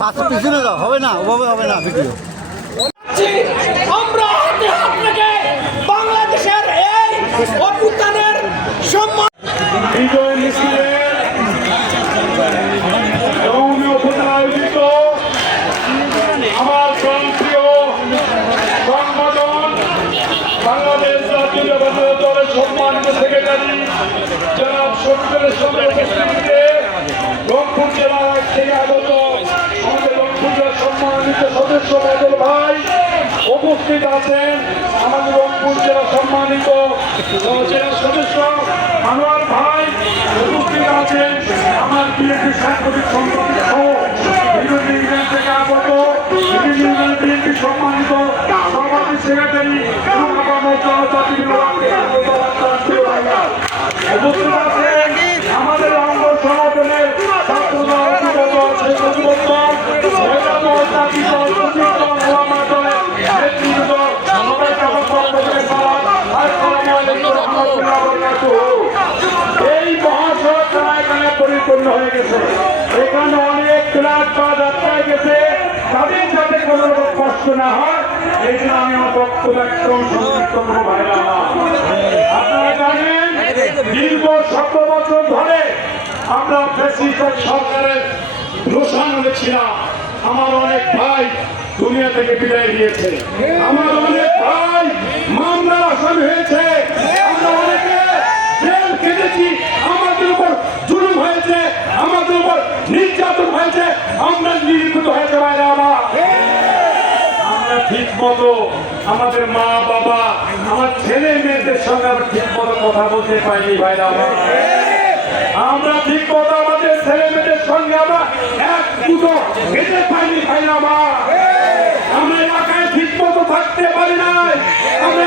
পাঁচশো পিছনে যাও হবে না ওভাবে হবে না ভিডিও আমরা হাতে হাত রেখে বাংলাদেশের এই অভ্যুত্থানের সম্মান বিজয় আয়োজিত আমার প্রান্তীয় সংগঠন বাংলাদেশ জাতীয় দলের সম্মানিত সেক্রেটারি জনাব শফিকুলের সঙ্গে সম্মানিত সদস্য বাদল ভাই, উপস্থিত আছেন আমাদের রংপুর জেলা সম্মানিত জেলা সদস্য আনোয়ার ভাই, উপস্থিত আছেন আমার বিএনপি সাংগঠনিক সম্পাদক সহ বিভিন্ন ইউনিয়ন থেকে আগত বিভিন্ন ইউনিয়ন বিএনপি সম্মানিত সভাপতি, সেক্রেটারি এবং এই পরিপূর্ণ হয়ে গেছে। এখানে অনেক বা যাত্রায় গেছে। তাদের যাতে রকম কষ্ট না হয় আমার ধরে আমরা আমার অনেক ভাই দুনিয়া থেকে বিদায় নিয়েছে। আমার অনেক ভাই মামলার আসামি হয়েছে আমরা অনেকে জেল কেটেছি আমাদের উপর জুলুম হয়েছে আমাদের উপর নির্যাতন হয়েছে, আমরা নির্যাতিত হয়েছে বাইরে আমার আমরা ঠিক মতো আমাদের মা, বাবা, আমার ছেলে মেয়েদের সঙ্গে আমরা ঠিক মতো কথা বলতে পারিনি ভাইরা আমার আমরা ঠিক মতো আমাদের ছেলে মেয়েদের সঙ্গে আমরা এক দুটো খেতে পাইনি ভাইরা আমার আমরা এলাকায় ঠিক মতো থাকতে পারি না আমরা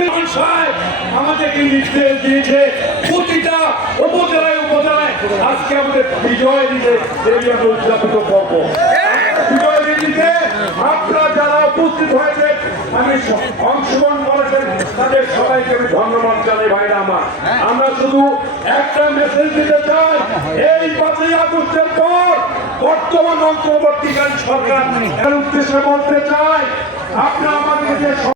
নির্মাণ সাহেব আমাদেরকে নির্দেশ দিয়েছে, প্রতিটা উপজেলায় উপজেলায় আজকে আমাদের বিজয় দিতে এই আমরা উদযাপিত করব। ধন্যবাদ শুধু একটা দিতে চাই, এই পাঁচই বর্তমান অন্তর্বর্তীকালীন সরকার উদ্দেশ্যে বলতে চাই, আপনারা